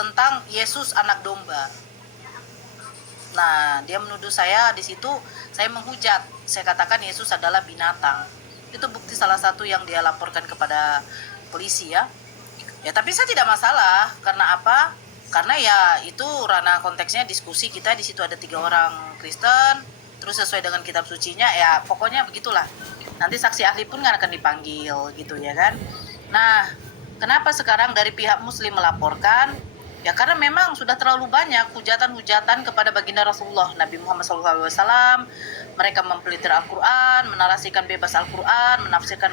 tentang Yesus anak domba. Nah, dia menuduh saya di situ, saya menghujat. Saya katakan Yesus adalah binatang. Itu bukti salah satu yang dia laporkan kepada polisi ya. Ya, tapi saya tidak masalah. Karena apa? Karena ya itu ranah konteksnya diskusi kita, di situ ada 3 orang Kristen, terus sesuai dengan kitab sucinya ya pokoknya begitulah. Nanti saksi ahli pun kan akan dipanggil gitu ya kan. Nah, kenapa sekarang dari pihak Muslim melaporkan? Ya karena memang sudah terlalu banyak hujatan-hujatan kepada baginda Rasulullah Nabi Muhammad SAW. Mereka mempelajari Al-Quran, menarasikan bebas Al-Quran, menafsirkan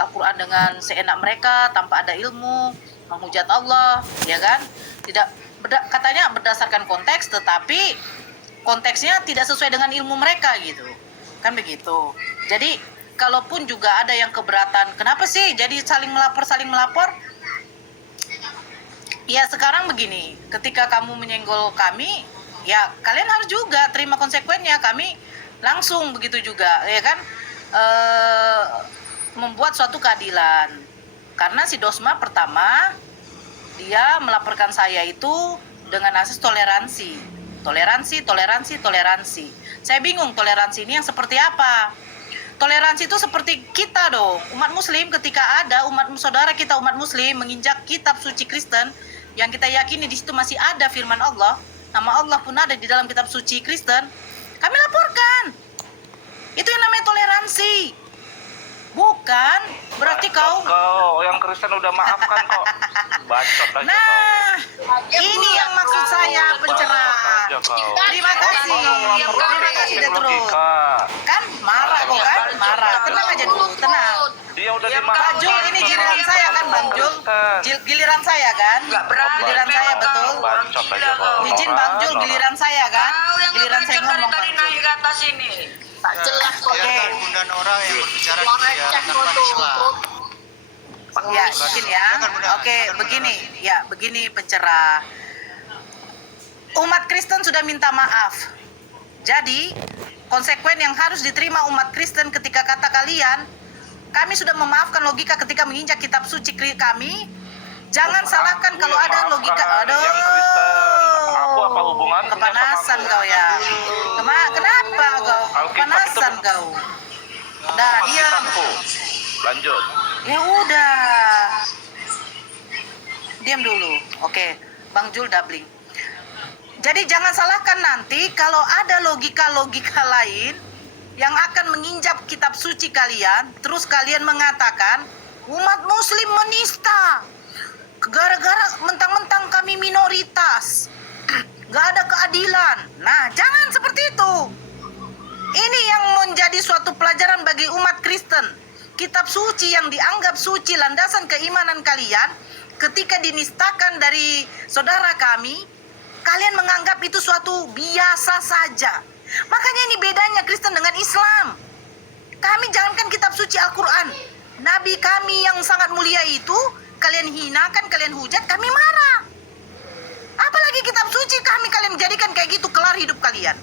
Al-Quran dengan seenak mereka tanpa ada ilmu, menghujat Allah, ya kan? Katanya berdasarkan konteks, tetapi konteksnya tidak sesuai dengan ilmu mereka gitu, kan begitu. Jadi kalaupun juga ada yang keberatan, kenapa sih jadi saling melapor? Ya sekarang begini, ketika kamu menyenggol kami, ya kalian harus juga terima konsekuensinya. Kami langsung begitu juga, ya kan, membuat suatu keadilan. Karena si Dosma pertama, dia melaporkan saya itu dengan asas toleransi. Saya bingung toleransi ini yang seperti apa? Toleransi itu seperti kita dong, umat muslim, ketika ada saudara kita umat muslim menginjak kitab suci Kristen yang kita yakini di situ masih ada firman Allah, nama Allah pun ada di dalam kitab suci Kristen, kami laporkan. Itu yang namanya toleransi. Bukan berarti kau yang Kristen udah maafkan kok. Bacot aja nah, ini yang maksud saya pencerahan. Terima kasih Detrut. Kan marah kok kan? Marah. Tenang aja dulu, tenang. Dia udah Pak Jul, ini giliran saya kan Bang Jul? Giliran saya kan? Giliran saya betul. Izin Bang Jul, giliran saya kan? Giliran saya ngomong Bang Jul. Naik ke atas ini. Tak jelas kok. Undang orang yang berbicara Islam. Ya, izin ya. Oke, begini pencerah. Umat Kristen sudah minta maaf. Jadi, konsekuen yang harus diterima umat Kristen ketika kata kalian, kami sudah memaafkan logika ketika menginjak kitab suci kami. Jangan salahkan kalau ada logika. Aduh. Aku apa hubungannya? Kepanasan kau ya. Kenapa kau? Kepanasan kau. Nah, diam. Lanjut. Ya udah. Diam dulu. Oke, Bang Jul doubling. Jadi jangan salahkan nanti kalau ada logika-logika lain yang akan menginjak kitab suci kalian, terus kalian mengatakan umat muslim menista. Gara-gara mentang-mentang kami minoritas. Gak ada keadilan. Nah, jangan seperti itu. Ini yang menjadi suatu pelajaran bagi umat Kristen. Kitab suci yang dianggap suci landasan keimanan kalian, ketika dinistakan dari saudara kami, kalian menganggap itu suatu biasa saja. Makanya ini bedanya Kristen dengan Islam. Kami jangankan kitab suci Al-Quran, Nabi kami yang sangat mulia itu kalian hinakan, kalian hujat, kami marah. Apalagi kitab suci kalian jadikan kayak gitu, kelar hidup kalian.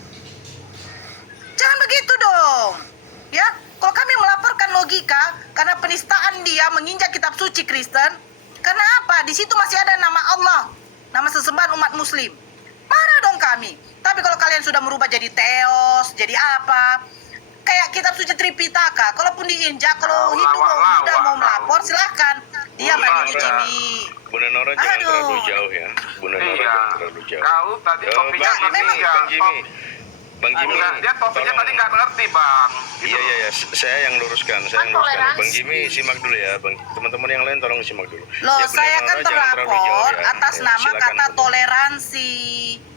Jangan begitu dong. Ya, kalau kami melaporkan logika karena penistaan dia menginjak kitab suci Kristen, karena apa? Di situ masih ada nama Allah, nama sesembahan umat muslim. Marah dong kami. Tapi kalau kalian sudah merubah jadi teos, jadi apa? Kayak kitab suci Tripitaka, kalaupun diinjak, kalau udah mau melapor, silahkan. Dia Bang Jimmy. Bunda Nora jangan terlalu jauh ya. Bunda Nora jangan terlalu jauh. Kau tadi topiknya Bang Jimmy, dia topiknya tadi nggak ngerti Bang. Iya, saya yang luruskan. Bang Jimmy simak dulu ya, Bang. Teman-teman yang lain tolong simak dulu. Loh, ya, saya kan terlapor atas nama kata Bunda. toleransi,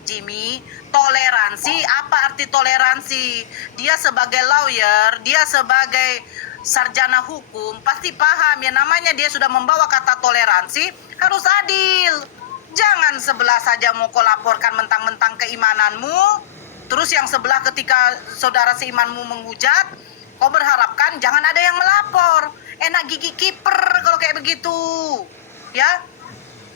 Jimmy. Toleransi, apa arti toleransi? Dia sebagai lawyer, dia sebagai sarjana hukum, pasti paham ya, namanya dia sudah membawa kata toleransi, harus adil. Jangan sebelah saja mau kau laporkan mentang-mentang keimananmu, terus yang sebelah ketika saudara seimanmu menghujat, kau berharapkan jangan ada yang melapor. Enak gigi kiper kalau kayak begitu. Ya.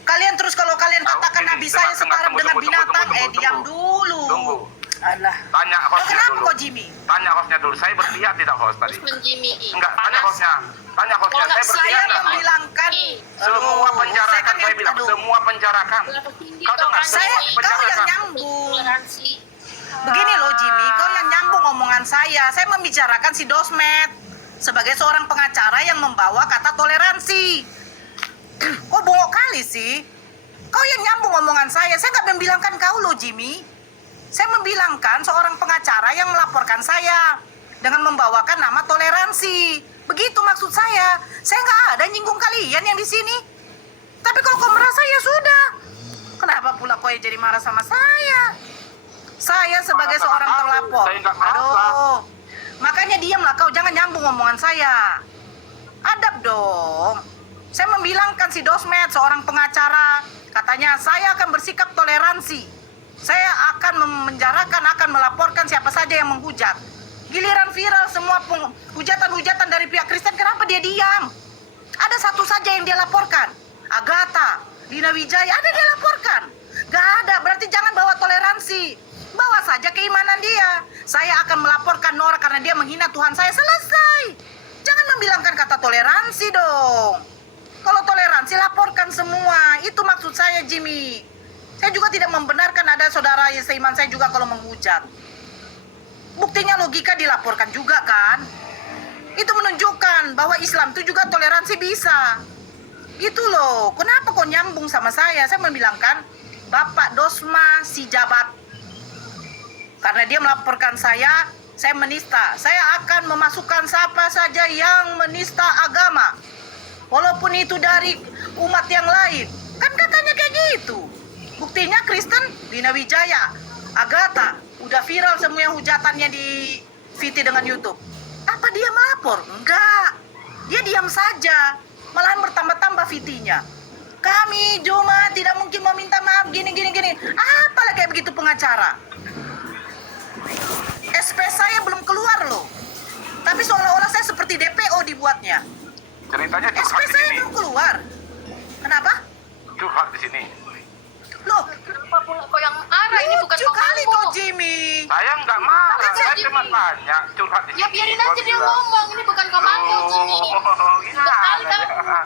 Kalian terus kalau kalian katakan Nabi saya setara dengan binatang, diam dulu. Alah. Tanya Oh, hostnya kenapa dulu. kok Jimmy? Tanya hostnya dulu. Saya berpihak tidak host tadi? Terus menjimi. Enggak, tanya hostnya. Tanya hostnya. Kalau Saya nggak berpihak Saya tidak host? membilangkan Semua penjarakan saya bilang. aduh. Semua penjarakan. Kau dengar? Saya, Semua kau yang penjarakan. nyambung. Toleransi. Begini loh Jimmy, kau yang nyambung omongan saya. Saya membicarakan si Dosmet sebagai seorang pengacara yang membawa kata toleransi. Kok bongok kali sih? Kau yang nyambung omongan saya. Saya nggak membilangkan kau loh Jimmy. Saya membilangkan seorang pengacara yang melaporkan saya dengan membawakan nama toleransi. Begitu maksud saya. Saya nggak ada nyinggung kalian yang di sini. Tapi kalau kau merasa ya sudah. Kenapa pula kau yang jadi marah sama saya? Saya sebagai Marah sama seorang kau. terlapor. Saya nggak merasa. Aduh. Makanya diamlah kau, jangan nyambung omongan saya. Adab dong. Saya membilangkan si Dosmet seorang pengacara. Katanya saya akan bersikap toleransi. Saya akan memenjarakan, akan melaporkan siapa saja yang menghujat. Giliran viral semua hujatan-hujatan dari pihak Kristen, kenapa dia diam? Ada satu saja yang dia laporkan. Agatha, Lina Wijaya, ada dia laporkan. Gak ada, berarti jangan bawa toleransi. Bawa saja keimanan dia. Saya akan melaporkan Nora karena dia menghina Tuhan saya. Selesai. Jangan membilangkan kata toleransi dong. Kalau toleransi laporkan semua. Itu maksud saya Jimmy. Saya juga tidak membenarkan ada saudara seiman saya juga kalau menghujat. Buktinya logika dilaporkan juga kan. Itu menunjukkan bahwa Islam itu juga toleransi bisa. Gitu loh. Kenapa kok nyambung sama saya? Saya membilangkan Bapak Dosma si jabat. Karena dia melaporkan saya menista. Saya akan memasukkan siapa saja yang menista agama. Walaupun itu dari umat yang lain. Kan katanya kayak gitu. Buktinya Kristen, Lina Wijaya, Agatha, udah viral semua yang hujatannya di VT dengan YouTube. Apa dia melapor? Enggak. Dia diam saja. Malahan bertambah-tambah VT-nya. Kami cuma tidak mungkin meminta maaf gini. Apalagi kayak begitu pengacara. SP saya belum keluar loh. Tapi seolah-olah saya seperti DPO dibuatnya. Ceritanya SP curhat di saya sini. belum keluar. Kenapa? Curhat di sini. Loh, Kenapa pula kau yang marah? Ini bukan lucu kau kali kau ngomong. Jimmy. Saya nggak marah. Makanya Saya Jimmy. cuma tanya curhat di sini. Ya biarin Gua aja dia bilang. ngomong. Ini bukan kau manggung, Jimmy. Oh, gimana Sekali kau. ya?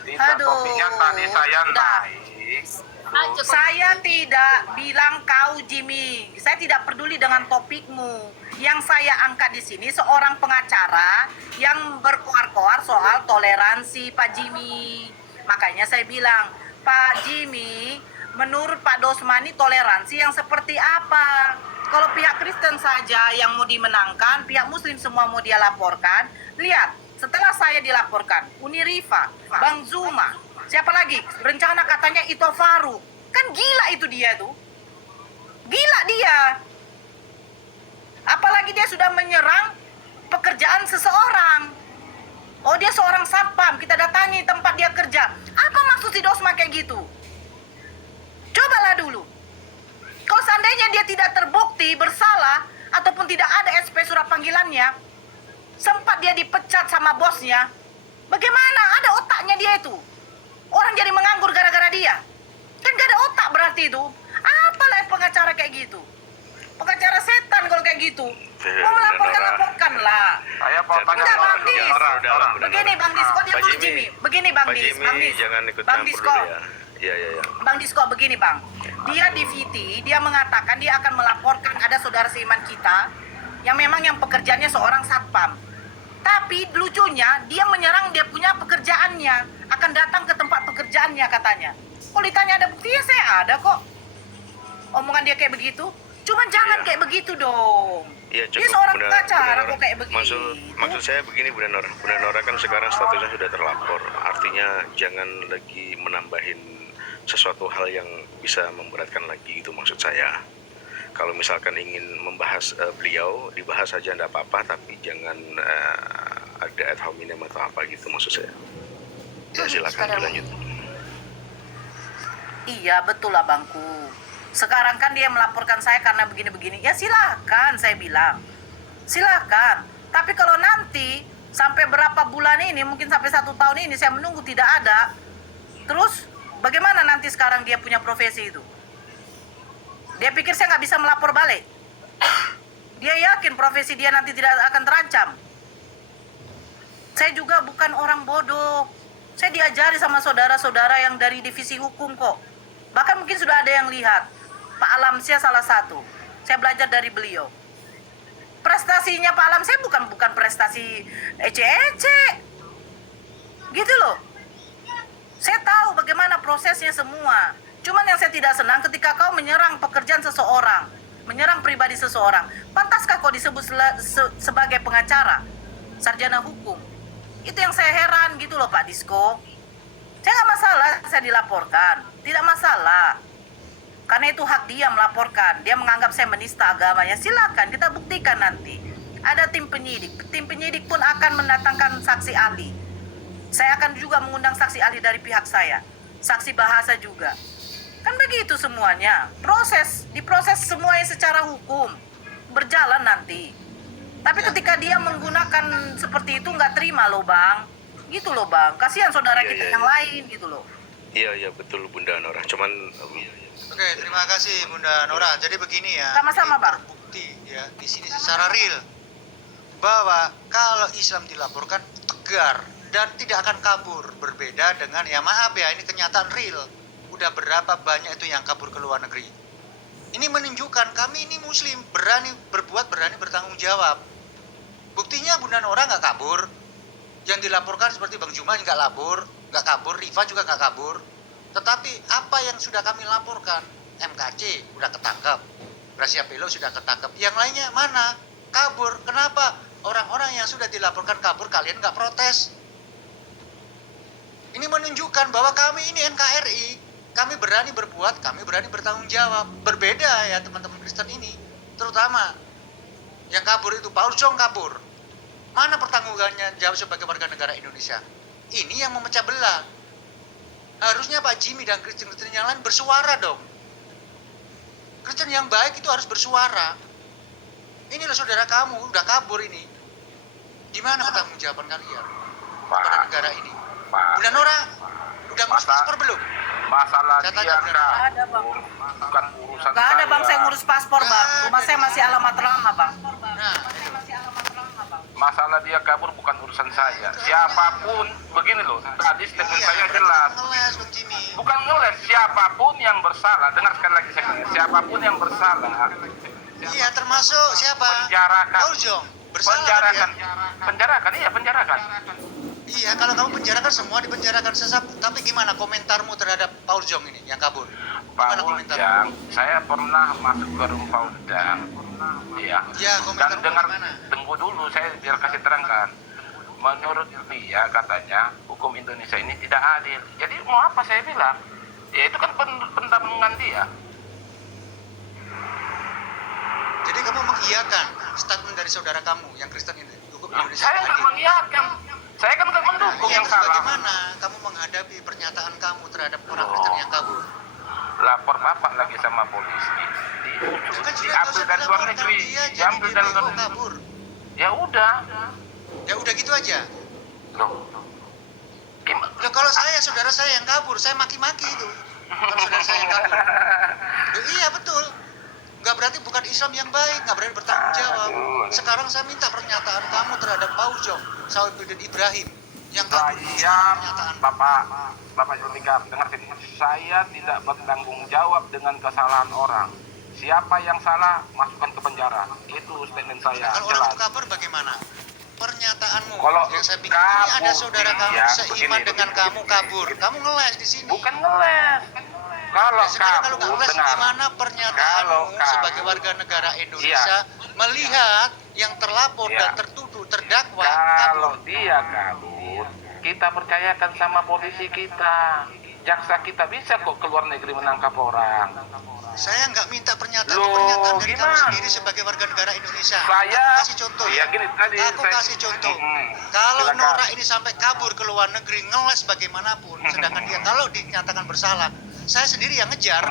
Tidak, Aduh. topiknya tadi saya Udah. naik. Aja kau. Saya tidak bilang kau Jimmy. Saya tidak peduli dengan topikmu. Yang saya angkat di sini seorang pengacara yang berkoar-koar soal toleransi Pak Jimmy. Makanya saya bilang, Pak Jimmy, menurut Pak Dosmani toleransi yang seperti apa? Kalau pihak Kristen saja yang mau dimenangkan, pihak Muslim semua mau dia laporkan. Lihat, setelah saya dilaporkan, Uni Rifa, Bang Zuma, siapa lagi? Berencana katanya Ito Faru. Kan gila itu dia tuh. Gila dia. Apalagi dia sudah menyerang pekerjaan seseorang. Oh, dia seorang satpam, kita datangi tempat dia kerja. Apa maksud si Dosma kayak gitu? Cobalah dulu. Kalau seandainya dia tidak terbukti bersalah ataupun tidak ada SP surat panggilannya, sempat dia dipecat sama bosnya, bagaimana? Ada otaknya dia itu. Orang jadi menganggur gara-gara dia. Kan gak ada otak berarti itu. Apalah pengacara kayak gitu? Pengacara setan kalau kayak gitu. Mau melaporkan, laporkanlah. Saya mau tanya Udah, soal Bang Dis. orang. Begini Bang Disko, dia Pak dulu Jimmy. Jimmy. Begini Bang Pak Dis, Jimmy, Bang Dis. jangan ikut Bang campur Disko. dulu ya. Iya. Bang Disko begini Bang. Dia di VT, dia mengatakan dia akan melaporkan ada saudara seiman kita yang memang yang pekerjaannya seorang satpam. Tapi lucunya dia menyerang dia punya pekerjaannya, akan datang ke tempat pekerjaannya katanya. Kalau ditanya ada buktinya, saya ada kok. Omongan dia kayak begitu. Cuman jangan Iya. kayak begitu dong. Iya, Dia cukup, seorang Bunda pengacara Nora. kok kayak begitu. Maksud saya begini Bunda Nora. Bunda Nora kan sekarang statusnya sudah terlapor. Artinya jangan lagi menambahin sesuatu hal yang bisa memberatkan lagi, itu maksud saya. Kalau misalkan ingin membahas beliau, dibahas saja enggak apa-apa, tapi jangan ada ad hominem atau apa gitu maksud saya. Ya silakan dilanjut. Iya betul lah Bangku. Sekarang kan dia melaporkan saya karena begini-begini. Ya silakan saya bilang. Silakan. Tapi kalau nanti sampai berapa bulan ini, mungkin sampai 1 tahun ini saya menunggu tidak ada. Terus bagaimana nanti sekarang dia punya profesi itu? Dia pikir saya nggak bisa melapor balik. Dia yakin profesi dia nanti tidak akan terancam. Saya juga bukan orang bodoh. Saya diajari sama saudara-saudara yang dari divisi hukum kok. Bahkan mungkin sudah ada yang lihat. Pak Alamsyah salah satu. Saya belajar dari beliau. Prestasinya Pak Alamsyah bukan prestasi ece-ece. Gitu loh. Saya tahu bagaimana prosesnya semua. Cuman yang saya tidak senang ketika kau menyerang pekerjaan seseorang, menyerang pribadi seseorang. Pantaskah kau disebut sebagai pengacara, sarjana hukum? Itu yang saya heran gitu loh Pak Disko. Saya nggak masalah saya dilaporkan, tidak masalah. Karena itu hak dia melaporkan. Dia menganggap saya menista agamanya. Silakan kita buktikan nanti. Ada tim penyidik. Tim penyidik pun akan mendatangkan saksi ahli. Saya akan juga mengundang saksi ahli dari pihak saya. Saksi bahasa juga. Kan begitu semuanya. Diproses semuanya secara hukum. Berjalan nanti. Tapi ketika dia menggunakan seperti itu nggak terima loh Bang. Gitu loh Bang. Kasihan saudara kita yang lain gitu loh. Iya betul Bunda Nora. Cuman Oke, terima kasih Bunda Nora. Jadi begini ya. Sama-sama, ini Bang. Terbukti ya di sini secara real bahwa kalau Islam dilaporkan tegar dan tidak akan kabur. Berbeda dengan ya maaf ya, ini kenyataan real. Udah berapa banyak itu yang kabur ke luar negeri. Ini menunjukkan kami ini Muslim, berani berbuat, berani bertanggung jawab. Buktinya Bunda Nora nggak kabur. Yang dilaporkan seperti Bang Juma nggak kabur, Riva juga nggak kabur. Tetapi apa yang sudah kami laporkan, MKC udah ketangkap, Gracia Pelo sudah ketangkap, yang lainnya mana? Kabur. Kenapa? Orang-orang yang sudah dilaporkan kabur, kalian nggak protes. Ini menunjukkan bahwa kami ini NKRI, kami berani berbuat, kami berani bertanggung jawab. Berbeda ya teman-teman Kristen ini, terutama yang kabur itu Paul Jong kabur. Mana pertanggungjawabannya jawab sebagai warga negara Indonesia? Ini yang memecah belah. Harusnya Pak Jimmy dan Kristen-Kristen yang lain bersuara dong. Kristen yang baik itu harus bersuara. Inilah saudara kamu, udah kabur ini. Di mana pertanggungjawaban kalian pada negara ini? Bunda Nora, udah ngurus paspor belum? Masalah Saya dia tanya, Kak, Ada Bang. bukan urusan Gak ada Bang, saya ngurus paspor Bang. Rumah saya masih alamat lama Bang. Nah, Masalah dia kabur bukan urusan saya. Siapapun, begini loh, tadi statement saya jelas. ngeles Bang Jimmy. Bukan ngeles, siapapun yang bersalah, dengar sekali lagi saya bilang, siapapun yang bersalah, Iya, termasuk siapa? penjarakan. Paul Jong. Bersalah kan dia? Penjarakan. Iya, kalau kamu penjarakan semua dipenjarakan sesat. Tapi gimana komentarmu terhadap Paul Jong ini yang kabur? Gimana Pak komentarmu? Ujang, saya pernah masuk ke rumah Pak Ujang. Iya. Iya, Dan komentarmu dengar, gimana? tunggu dulu, saya biar kasih terangkan. Menurut dia katanya hukum Indonesia ini tidak adil. Jadi mau apa saya bilang? Ya itu kan pendampingan dia. Jadi kamu mengiyakan statement dari saudara kamu yang Kristen ini, hukum Indonesia Saya nggak adil. mengiyakan. Saya kan nggak mendukung Iya, yang terus salah. bagaimana kamu menghadapi pernyataan kamu terhadap orang Kristen yang kabur? Lapor bapak lagi sama polisi. Ya kan sudah Diambil dari luar negeri. dia jadi Diambil dari luar demo negeri. kabur. Ya udah. Ya udah gitu aja. Loh. Gimana? Loh, kalau saudara saya yang kabur, saya maki-maki itu. Kalau saudara saya yang kabur. Loh, iya betul. Nggak berarti bukan Islam yang baik, nggak berani bertanggung jawab. Sekarang saya minta pernyataan kamu terhadap Paul Jong, Saudara Ibrahim yang kabur. Saya, Pernyataan. Bapak Zulfikar, dengar sini. Saya tidak bertanggung jawab dengan kesalahan orang. Siapa yang salah, masukkan ke penjara. Itu statement saya. Kalau orang Jelas. itu kabur bagaimana? Pernyataanmu Kalau yang saya bikin ini ada kabur, saudara kamu iya, seiman begini, dengan begini, kamu begini, kabur. begini. Kamu ngeles di sini. Bukan ngeles. Kalau Ya, sekarang kalau nggak kabur, ngeles, dengar. gimana pernyataanmu Kalau sebagai warga negara Indonesia melihat yang terlapor Iya. dan tertuduh terdakwa Kalau kabur? dia kabur, kita percayakan sama polisi kita. Jaksa kita bisa kok keluar negeri menangkap orang. Saya nggak minta pernyataan Loh, dari kamu gimana? sendiri sebagai warga negara Indonesia. Saya Aku kasih contoh ya gini tadi Aku kasih contoh. Kalau silakan. Nora ini sampai kabur ke luar negeri ngeles bagaimanapun, sedangkan dia kalau dinyatakan bersalah, saya sendiri yang ngejar.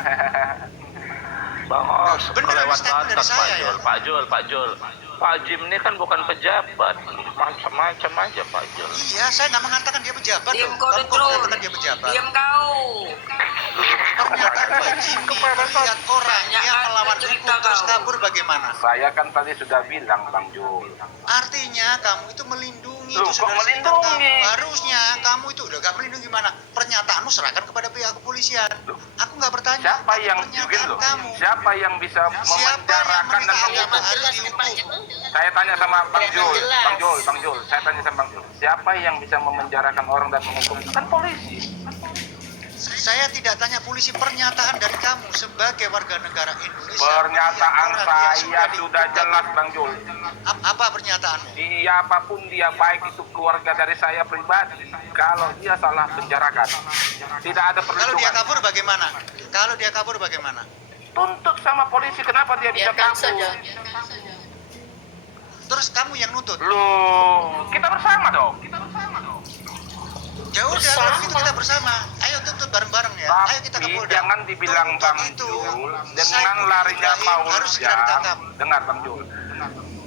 Bang Os, Bener, kelewat statement dari batas saya, ya. Pak Jul. Pak Jim ini kan bukan pejabat, macam-macam aja Pak Jim. Iya, saya nggak mengatakan dia pejabat Diam loh. kau Kamu kok Detro. mengatakan dia pejabat? Diam kau. Pernyataan Pak Jimmy melihat orang Banyak yang melawan cerita hukum terus kau. kabur bagaimana? Saya kan tadi sudah bilang Bang Jul. Artinya kamu itu melindungi Loh, itu kok saudara sekitar melindungi? kamu. Harusnya kamu itu udah gak melindungi gimana? Pernyataanmu serahkan kepada pihak kepolisian. Loh, Aku nggak bertanya. Siapa tapi yang pernyataan begini loh? kamu. Siapa yang bisa Siapa yang memenjarakan dan menista agama menghukum? harus Jelas dihukum? Pak Jul. Saya tanya sama Bang Jul, Jelas. Bang Jul, saya tanya sama Bang Jul, siapa yang bisa memenjarakan orang dan menghukum? Kan polisi. Saya tidak tanya polisi, pernyataan dari kamu sebagai warga negara Indonesia. Pernyataan melihat orang yang saya sudah dihukum. jelas Bang Jul. Apa pernyataanmu? Siapapun dia, baik itu keluarga dari saya pribadi, kalau dia salah penjarakan, tidak ada Kalau dia perlindungan. kabur bagaimana? Kalau dia kabur bagaimana? Tuntut sama polisi, kenapa dia bisa Biarkan kabur? saja. Terus kamu yang nuntut? Loh, kita bersama dong. Ya udah, Bersama. kalau gitu kita bersama. Ayo tuntut bareng-bareng ya. Ayo kita ke Tapi Polda. jangan dibilang Tuntut Bang itu, Jul dengan Saiful larinya Ibrahim Paul harus segera Jang. ditangkap. Dengar Bang Jul.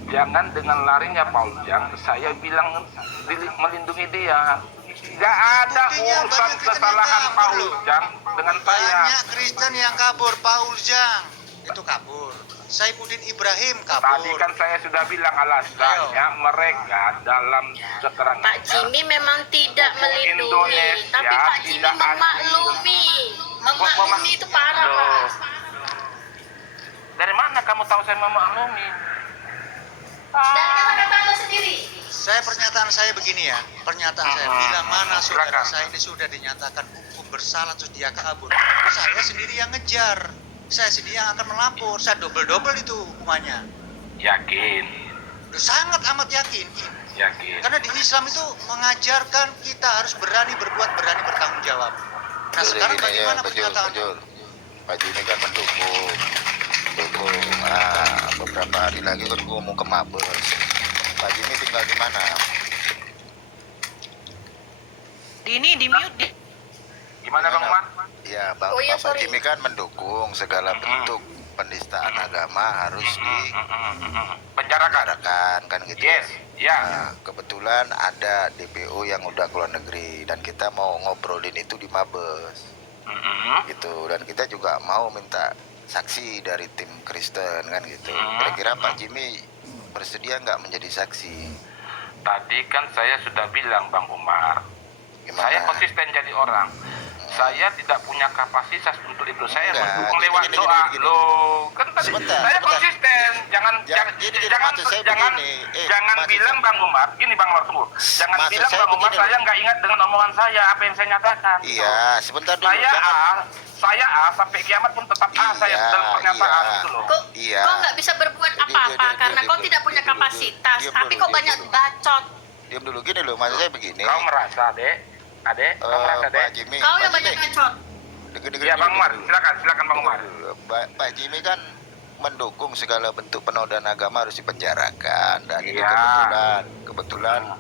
Jangan dengan larinya Paul Jang, saya bilang melindungi dia. Gak ada Buktinya urusan banyak Kristen kesalahan yang kabur Paul loh. Jang dengan saya. Banyak Kristen yang kabur. Paul Jang itu kabur. Saifuddin Ibrahim kabur. Tadi kan saya sudah bilang alasannya mereka dalam keterangan. Pak Jimmy memang tidak melindungi, Indonesia tapi Pak Jimmy tidak adil. memaklumi. Memaklumi itu parah, Loh. Pak. Dari mana kamu tahu saya memaklumi? Dan kata-kata lo sendiri. Pernyataan saya begini ya. Pernyataan saya bila mana saudara Silakan. saya ini sudah dinyatakan hukum bersalah terus dia kabur. Saya sendiri yang ngejar. Saya sendiri yang akan melapor. Saya double-double itu hukumannya. Yakin, Sangat amat yakin. yakin. Karena di Islam itu mengajarkan kita harus berani berbuat, berani bertanggung jawab. Nah Jadi sekarang gini ya, bagaimana Pak Jul, pernyataan? Pak Jul. Pak Jimmy kan mendukung. Beberapa hari lagi kan gue mau ke Mabes. Pak Jimmy tinggal di mana? Di mute di. Gimana Bang Umar? Ya, Bang, Oh iya, Pak sorry. Jimmy kan mendukung segala bentuk penistaan agama harus Penjarakan. dibicarakan kan gitu. Yes, ya. Nah, kebetulan ada DPO yang udah keluar negeri dan kita mau ngobrolin itu di Mabes gitu, dan kita juga mau minta saksi dari tim Kristen kan gitu. Kira-kira Pak Jimmy bersedia nggak menjadi saksi? Tadi kan saya sudah bilang Bang Umar, Gimana? saya konsisten jadi orang. Saya tidak punya kapasitas untuk itu. Saya Enggak, mendukung gini, lewat gini, doa. gini. Loh, kan tadi Sebentar, saya sebentar. konsisten. Jangan Gini, jangan maksud saya jangan begini. jangan Maksud bilang saya- Bang Umar, gini Bang Umar tunggu. Jangan Maksud bilang saya Bang Umar begini saya loh. nggak ingat dengan omongan saya apa yang saya nyatakan. Iya, sebentar dulu. Saya jangan- saya sampai kiamat pun tetap saya Iya, dalam pernyataan iya. gitu loh. Kok, Iya. kau nggak bisa berbuat Jadi, apa-apa dia- karena dia- kau dia- tidak punya dia- kapasitas, dia- tapi dia- kau dia- banyak dia- bacot. Diam dulu gini loh, maksud saya begini. Kau merasa, Dek? Adek, kau merasa, Pak Dek? Jimmy. Kau Pak yang banyak Jimmy. bacot. Iya, Bang Umar, silakan Bang Umar. Pak Jimmy kan mendukung segala bentuk penodaan agama harus dipenjarakan, dan ini Iya. kebetulan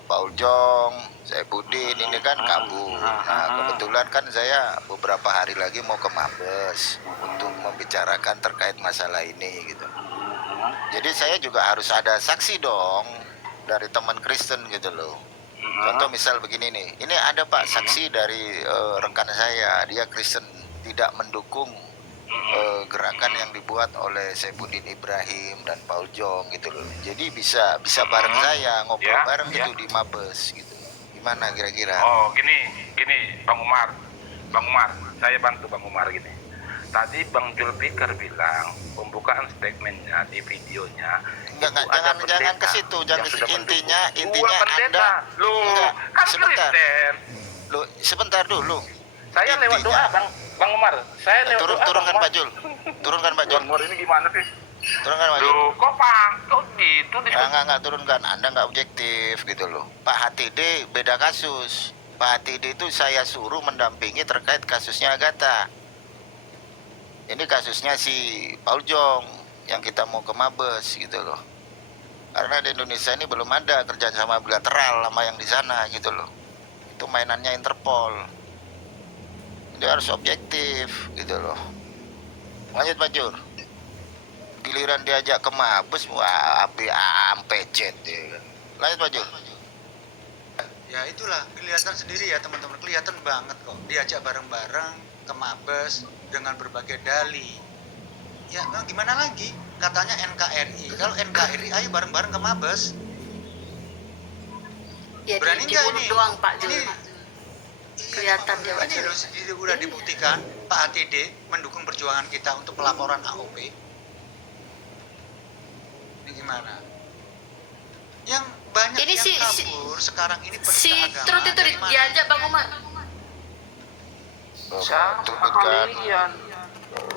Paul Jong, Saifuddin ini kan kabur. Nah, kebetulan kan saya beberapa hari lagi mau ke Mabes untuk membicarakan terkait masalah ini gitu. Jadi saya juga harus ada saksi dong dari teman Kristen gitu loh. Contoh misal begini nih, ini ada Pak saksi dari rekan saya, dia Kristen, tidak mendukung gerakan yang dibuat oleh Saifuddin Ibrahim dan Paul Jong gitu loh. Jadi bisa bareng saya ngobrol Ya, bareng ya. gitu di Mabes gitu. Gimana kira-kira? Oh, gini, Bang Umar, saya bantu Bang Umar gini. Tadi Bang Julfikar bilang pembukaan statementnya di videonya. Enggak, itu ada jangan ke pendeta situ, yang jangan sudah intinya mendukung. intinya Dua pendeta. Anda Loh, enggak, kan sebentar. Kristen. Loh, sebentar dulu. Saya lewat Intinya- doa, Bang Umar. Saya lewat doa. Turunkan Bang Pak Jul. Turunkan Pak Jul. Bang Umar ini gimana sih? Turunkan Pak Jul. Loh, kok gitu di Enggak turunkan. Anda nggak objektif gitu loh. Pak HTD beda kasus. Pak HTD itu saya suruh mendampingi terkait kasusnya Agatha. Ini kasusnya si Paul Jong yang kita mau ke Mabes gitu loh. Karena di Indonesia ini belum ada kerjasama bilateral sama yang di sana gitu loh. Itu mainannya Interpol. Dia harus objektif gitu loh. Lanjut Pak Jur. giliran diajak ke Mabes, wah ampe jet ya kan. Lanjut Pak Jul. Ya itulah, kelihatan sendiri ya teman-teman, kelihatan banget kok diajak bareng-bareng ke Mabes dengan berbagai dalih. Ya nah, gimana lagi? Katanya NKRI. Kalau NKRI ayo bareng-bareng ke Mabes. Ya Berani di nggak mulut ini? doang Pak Jul. Ini Kelihatan dia, Pak ini Jul. loh, udah dibuktikan Pak ATD mendukung perjuangan kita untuk pelaporan AOP. Ini gimana? Yang banyak Ini yang si kabur sekarang ini si penista agama Trut itu dari mana? diajak Bang Umar. Oh, Pak Siapa Trut kan kalian?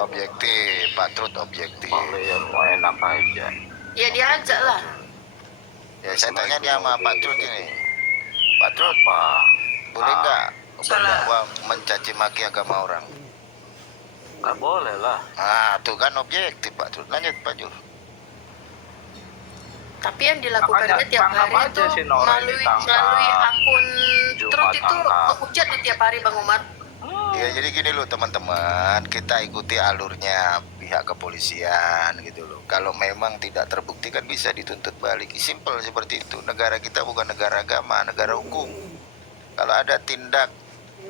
objektif, Pak Trut objektif. Kalian mau enak aja. Ya diajak lah. Ya saya tanya dia sama Pak Trut ini. Pak Trut, Apa? boleh nggak berdakwah mencaci maki agama orang? Nggak boleh lah. Ah, tuh kan objektif Pak Trut. Lanjut Pak Jul. Tapi yang dilakukannya Makanya tiap tangkap hari aja itu si Nora ini, tangkap. melalui akun Jumat Trut itu tangkap. menghujat loh tiap hari Bang Umar. Ya jadi gini loh teman-teman, kita ikuti alurnya pihak kepolisian gitu loh. Kalau memang tidak terbukti kan bisa dituntut balik. Simpel seperti itu. Negara kita bukan negara agama, negara hukum. Kalau ada tindak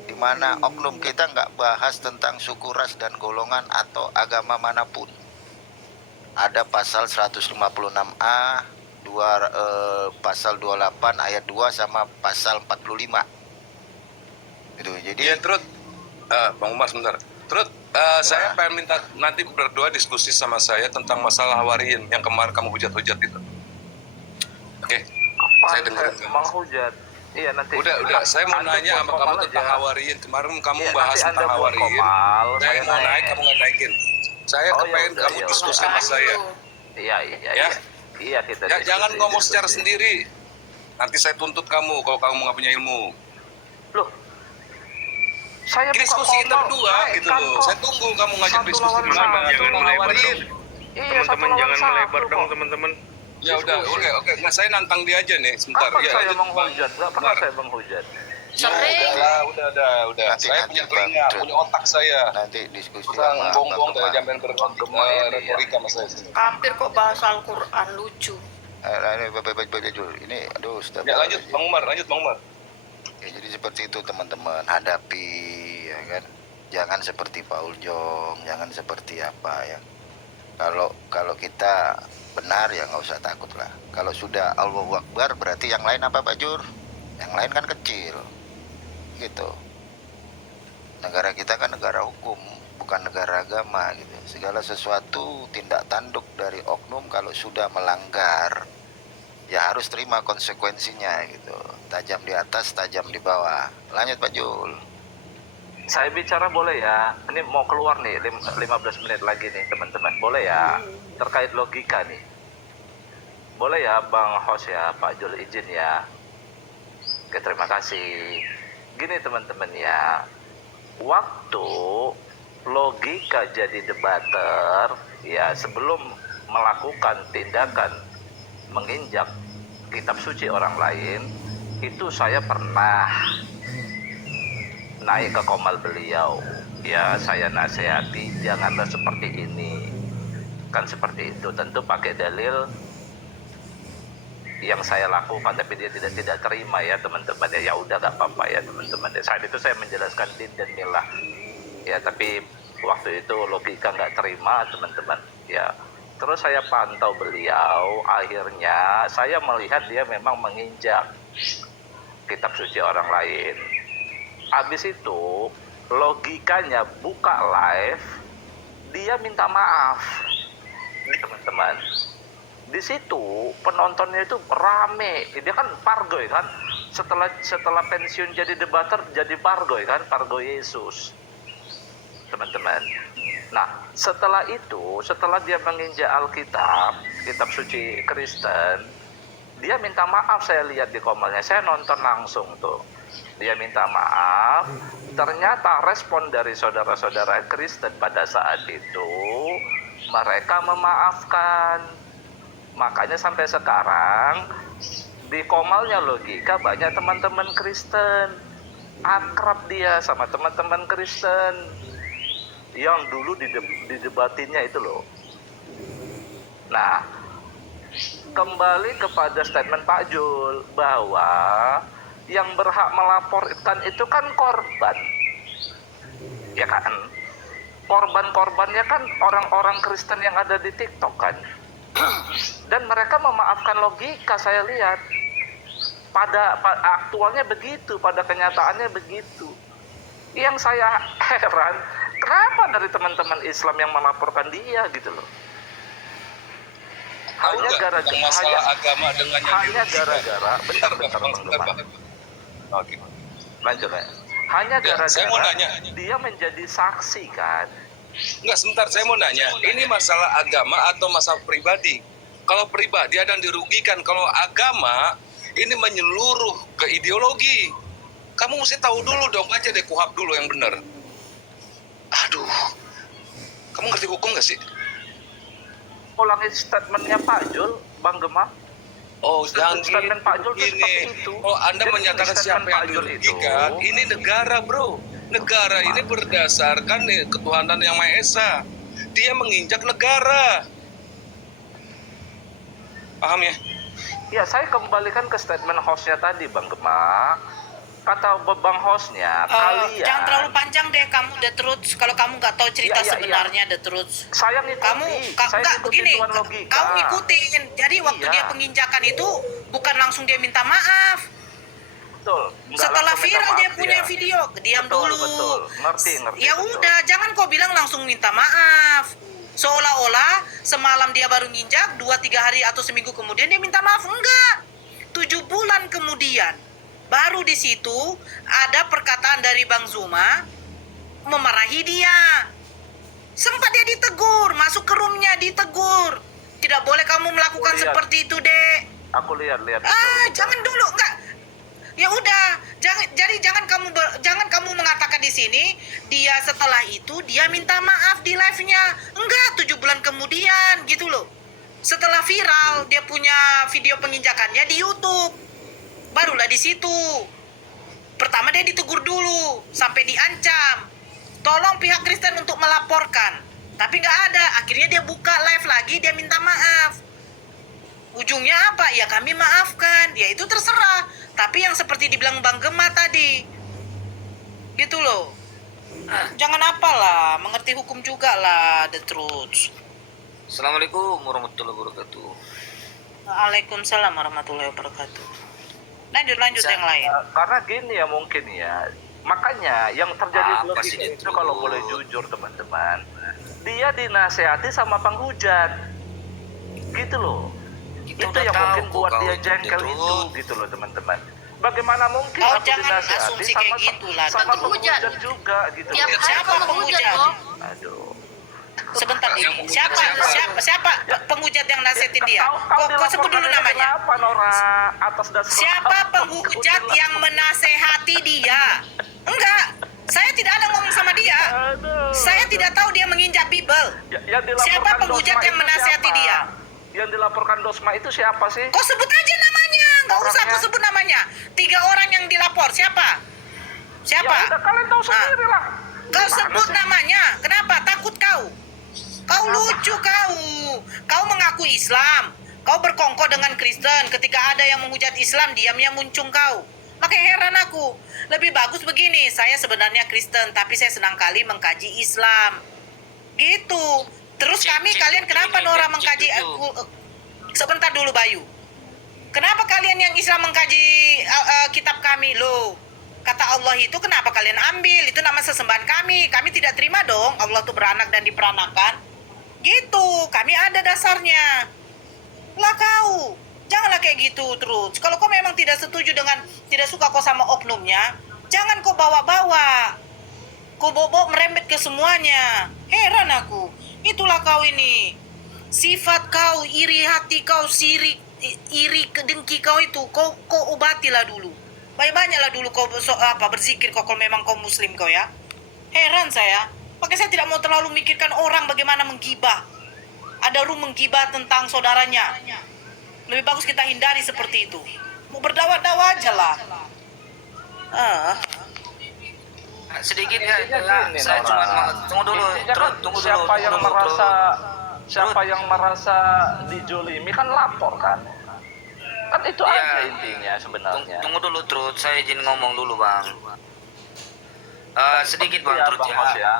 di mana oknum kita nggak bahas tentang suku, ras, dan golongan atau agama manapun, ada pasal 156A, pasal 28 ayat 2 sama pasal 45. Gitu. Jadi Iya, Trut. Bang Umar sebentar. Trut, saya pengen minta nanti berdua diskusi sama saya tentang masalah Hawariin yang kemarin kamu hujat-hujat itu. Oke, saya dengerin. Menghujat. Iya nanti. Udah. Saya mau Anda nanya buat sama kamu komal tentang aja. Hawariin. Kemarin kamu Iya, bahas nanti tentang Anda buat Hawariin. komal, Saya mau naik. naik, kamu nggak naikin. Saya Oh, kepengen ya kamu udah, diskusi ya sama Tahan saya. dulu. Iya. Ya? Iya kita. Ya, diskusi, jangan ngomong secara diskusi. sendiri. Nanti saya tuntut kamu kalau kamu nggak punya ilmu. Loh. Saya buka Diskusi kita komal, berdua gitu naikkan loh. kok. Saya tunggu kamu ngajak Satu diskusi lawan bersama satu. tentang Hawariin. Iya, satu lawan satu kok. teman-teman. Ya udah, Diskusi. oke. Nah, saya nantang dia aja nih sebentar. Kapan Ya, saya lanjut, menghujat? Bang. Nggak pernah saya menghujat. Sering. Udah. Nanti, Saya nanti, punya Bang telinga, Trut. punya otak saya. nanti diskusi Usang sama bongbong Bang dari Kemar. zaman retorika mas saya. Hampir kok bahas Al-Quran lucu. Ini Bapak Jul, ini aduh sudah. Ya lanjut Bang Umar. Ya, jadi seperti itu teman-teman, hadapi ya kan. Jangan seperti Paul Jong, jangan seperti apa ya. Kalau kita benar ya nggak usah takut lah. Kalau sudah Allahu Akbar berarti yang lain apa Pak Jur? Yang lain kan kecil. Gitu. Negara kita kan negara hukum, bukan negara agama gitu. Segala sesuatu tindak tanduk dari oknum kalau sudah melanggar ya harus terima konsekuensinya gitu. Tajam di atas, tajam di bawah. Lanjut Pak Jul. Saya bicara boleh ya? Ini mau keluar nih 15 menit lagi nih teman-teman. Boleh ya? Terkait logika nih. Boleh ya Bang Hos ya, Pak Jul izin ya. Oke, terima kasih. Gini teman-teman ya. Waktu logika jadi debater ya sebelum melakukan tindakan menginjak kitab suci orang lain, itu saya pernah naik ke komal beliau. Ya saya nasihati janganlah seperti ini. Kan seperti itu, tentu pakai dalil yang saya lakukan tapi dia tidak terima ya teman-teman ya udah gak apa-apa ya teman-teman. Saat itu saya menjelaskan din dan milah ya, tapi waktu itu logika nggak terima teman-teman ya. Terus saya pantau beliau, akhirnya saya melihat dia memang menginjak kitab suci orang lain. Habis itu logikanya buka live, dia minta maaf teman-teman. Di situ penontonnya itu rame, dia kan pargoy kan, setelah pensiun jadi debater jadi pargoy kan, pargoy Yesus teman-teman. Nah setelah itu, setelah dia menginjak Alkitab, kitab suci Kristen, dia minta maaf. Saya lihat di komennya, saya nonton langsung tuh, dia minta maaf. Ternyata respon dari saudara-saudara Kristen pada saat itu mereka memaafkan. Makanya sampai sekarang di komalnya logika banyak teman-teman Kristen, akrab dia sama teman-teman Kristen yang dulu didebatinnya itu loh. Nah, kembali kepada statement Pak Jul bahwa yang berhak melaporkan itu kan korban, ya kan? Korban-korbannya kan orang-orang Kristen yang ada di TikTok kan, dan mereka memaafkan logika. Saya lihat pada aktualnya begitu, pada kenyataannya begitu. Yang saya heran, kenapa dari teman-teman Islam yang melaporkan dia gitu loh? Tahu Hanya nggak gara-gara tentang masalah agama dengan yang hanya dirugikan? gara-gara bentar, Bang. Oke. lanjut ya. Hanya Ya, saya mau gara-gara nanya. dia menjadi saksi kan. Enggak, sebentar, saya mau nanya. Ini masalah agama atau masalah pribadi? Kalau pribadi ada yang dirugikan. Kalau agama, ini menyeluruh ke ideologi. Kamu mesti tahu dulu dong, baca deh KUHP dulu yang benar. Aduh, kamu ngerti hukum nggak sih? Ulangi statementnya Pak Jul, Bang Gemma. Oh, yang Statement Pak Jul itu ini. seperti itu. Oh, Anda Jadi menyatakan statement siapa yang Pak Jul itu- dirugikan? Ini negara, bro. Negara ini berdasarkan ketuhanan yang Maha Esa. Dia menginjak negara. Paham ya? Ya, saya kembalikan ke statement hostnya tadi, Bang Gemma. Kata Bang hostnya, kalian... Jangan terlalu panjang deh kamu The Truth. Kalau kamu nggak tahu cerita Iya, iya, sebenarnya The Truth. Saya ngikuti, Kamu saya nggak ngikuti begini. tuan logika. Kamu ikutin. Jadi waktu Iya. dia penginjakan itu bukan langsung dia minta maaf. Betul. Nggak Setelah langsung minta viral dia maaf punya dia. video, diam Betul, dulu. betul. Ngerti. Ya betul. udah, jangan kau bilang langsung minta maaf. Seolah-olah semalam dia baru nginjak, 2-3 hari atau seminggu kemudian dia minta maaf. Enggak. 7 bulan kemudian. Baru di situ ada perkataan dari Bang Zuma memarahi dia. Sempat dia ditegur, masuk ke roomnya ditegur. Tidak boleh kamu melakukan Lihat. seperti itu, Dek. Aku lihat. Jangan dulu, enggak. Ya udah, jangan kamu mengatakan di sini dia setelah itu dia minta maaf di live-nya. Enggak, 7 bulan kemudian gitu loh. Setelah viral dia punya video penginjakannya di YouTube. Barulah di situ. Pertama dia ditegur dulu sampai diancam. Tolong pihak Kristen untuk melaporkan. Tapi nggak ada. Akhirnya dia buka live lagi, dia minta maaf. Ujungnya apa? Ya kami maafkan. Ya itu terserah. Tapi yang seperti dibilang Bang Gemma tadi. Gitu loh. Jangan apalah, mengerti hukum juga lah, The Truth. Assalamualaikum warahmatullahi wabarakatuh. Waalaikumsalam warahmatullahi wabarakatuh. Lanjut yang lain. Karena gini ya mungkin ya. Makanya yang terjadi Apa logika sih itu itu? kalau boleh jujur teman-teman. Dia dinasehati sama penghujat. Gitu loh. Kita Itu udah yang tahu mungkin kok buat kau dia itu, jengkel The itu Truth. gitu loh teman-teman. Bagaimana mungkin Kau aku jangan dinasehati asumsi sama, kayak gitu lah. sama Penghujat. penghujat juga gitu Tiap loh. hari Siapa kau menghujat penghujat? kok. Aduh. Sebentar Yang ini. penghujat Siapa penghujat yang nasihatin dia? Kau sebut dulu dilaporkan namanya. Kenapa Nora atas dasar Siapa penghujat yang menasehati dia? Enggak. Saya tidak ada ngomong sama dia. Aduh. Saya tidak tahu dia menginjak Bible. Yang dilaporkan Siapa penghujat Dosma yang itu menasehati siapa? dia? Yang dilaporkan Dosma itu siapa sih? Kau sebut aja namanya. Nggak usah Orangnya. kau sebut namanya. 3 orang yang dilapor. Siapa? Ya Siapa? udah kalian tahu sendiri lah. Kau Gimana sebut sih? namanya. Kenapa? Takut kau. Kau lucu kau. Kau mengaku Islam. Kau berkongkol dengan Kristen. Ketika ada yang menghujat Islam, diamnya muncung kau. Makanya heran aku. Lebih bagus begini. Saya sebenarnya Kristen, tapi saya senang kali mengkaji Islam. Gitu. Terus kalian kenapa Nora mengkaji sebentar dulu Bayu. Kenapa kalian yang Islam mengkaji kitab kami loh? Kata Allah itu kenapa kalian ambil? Itu nama sesembahan kami. Kami tidak terima dong Allah tuh beranak dan diperanakan. Gitu. Kami ada dasarnya. Lah kau. Janganlah kayak gitu terus. Kalau kau memang tidak setuju dengan, tidak suka kau sama oknumnya, jangan kau bawa-bawa. Kau bawa merembet ke semuanya. Heran aku. Itulah kau ini. Sifat kau, iri hati kau, iri kedengki kau itu, kau obatilah dulu. Banyak-banyaklah dulu kau berzikir kau kalau memang kau muslim kau ya. Heran saya. Makanya saya tidak mau terlalu mikirkan orang bagaimana menggibah. Ada room menggibah tentang saudaranya. Lebih bagus kita hindari seperti itu. Mau berdakwah-dakwah aja lah. Sedikit ya, Intinya gini, saya Nora. cuma tunggu dulu, Intinya kan tunggu dulu. siapa yang tunggu dulu, merasa siapa yang merasa dijolimi kan lapor kan. Kan itu Iya. aja intinya sebenarnya. Tunggu dulu Trud, saya izin ngomong dulu Bang. Sedikit Bang Iya, Trud Bang Mas ya.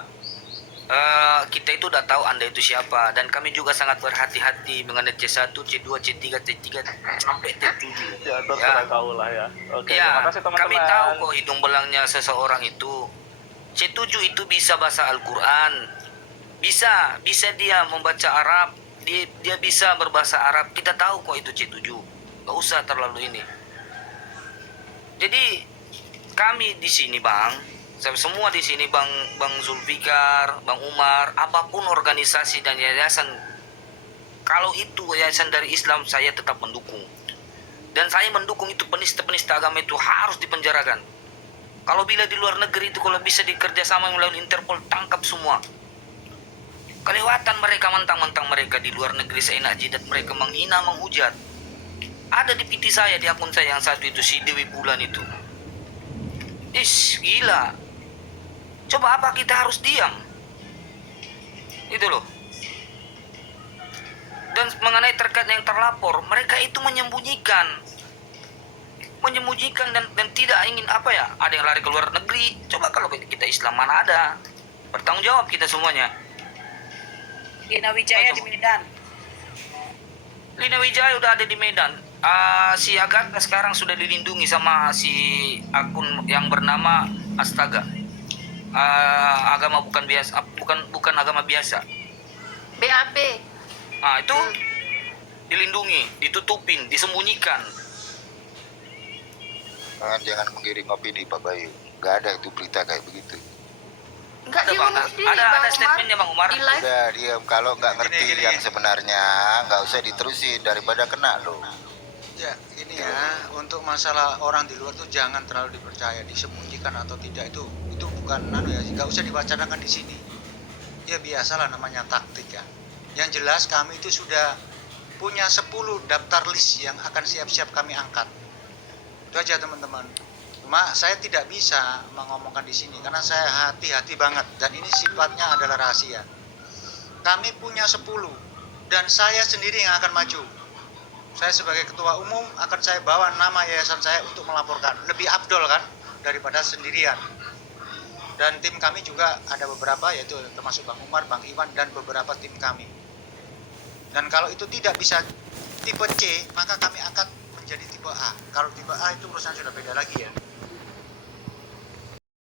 kita itu udah tahu Anda itu siapa dan kami juga sangat berhati-hati mengenai C1, C2, C3, C3 sampai C7. Ya, terserah kau lah ya. Oke, Ya, terima kasih teman-teman. kami tahu kok hidung belangnya seseorang itu. C7 itu bisa bahasa Al-Quran. Bisa dia membaca Arab. Dia bisa berbahasa Arab. Kita tahu kok itu C7. Gak usah terlalu ini. Jadi kami di sini Bang, semua di sini Bang Zulfikar, Bang Umar, apapun organisasi dan yayasan, kalau itu yayasan dari Islam saya tetap mendukung. Dan saya mendukung itu penista-penista agama itu harus dipenjarakan. Kalau bila di luar negeri itu kalau bisa dikerjasama melalui Interpol, tangkap semua. Kelewatan mereka, mentang-mentang mereka di luar negeri seenak jidat mereka menghina, menghujat. Ada di PT saya, di akun saya yang satu itu si Dewi Bulan itu. Gila. Coba apa kita harus diam? Itu loh. Dan mengenai terkait yang terlapor, mereka itu menyembunyikan dan tidak ingin apa ya, ada yang lari ke luar negeri. Coba kalau kita Islam mana ada, bertanggung jawab kita semuanya. Lina Wijaya di Medan. Lina Wijaya udah ada di Medan. Si Agatha sekarang sudah dilindungi sama si akun yang bernama Astaga. Agama bukan biasa, bukan agama biasa. BAB. Itu dilindungi, ditutupin, disembunyikan. Jangan menggiring opini Pak Bayu. Nggak ada itu berita kayak begitu. Enggak Ada dia Bang, ngomong sendiri, ada Bang Umar. statementnya Bang Umar. Di live. Udah diam, kalau nggak ngerti Gini. yang sebenarnya nggak usah diterusin daripada kena loh. Ya, ini ya, untuk masalah orang di luar tuh jangan terlalu dipercaya, disembunyikan atau tidak itu bukan ya, nggak usah dibicarakan di sini. Ya biasalah namanya taktik ya. Yang jelas kami itu sudah punya 10 daftar list yang akan siap-siap kami angkat. Itu aja teman-teman. Cuma saya tidak bisa mengomongkan di sini karena saya hati-hati banget dan ini sifatnya adalah rahasia. Kami punya 10 dan saya sendiri yang akan maju. Saya sebagai ketua umum akan saya bawa nama yayasan saya untuk melaporkan. Lebih afdol kan daripada sendirian. Dan tim kami juga ada beberapa yaitu termasuk Bang Umar, Bang Iwan dan beberapa tim kami. Dan kalau itu tidak bisa tipe C, maka kami akan menjadi tipe A. Kalau tipe A itu urusan sudah beda lagi ya.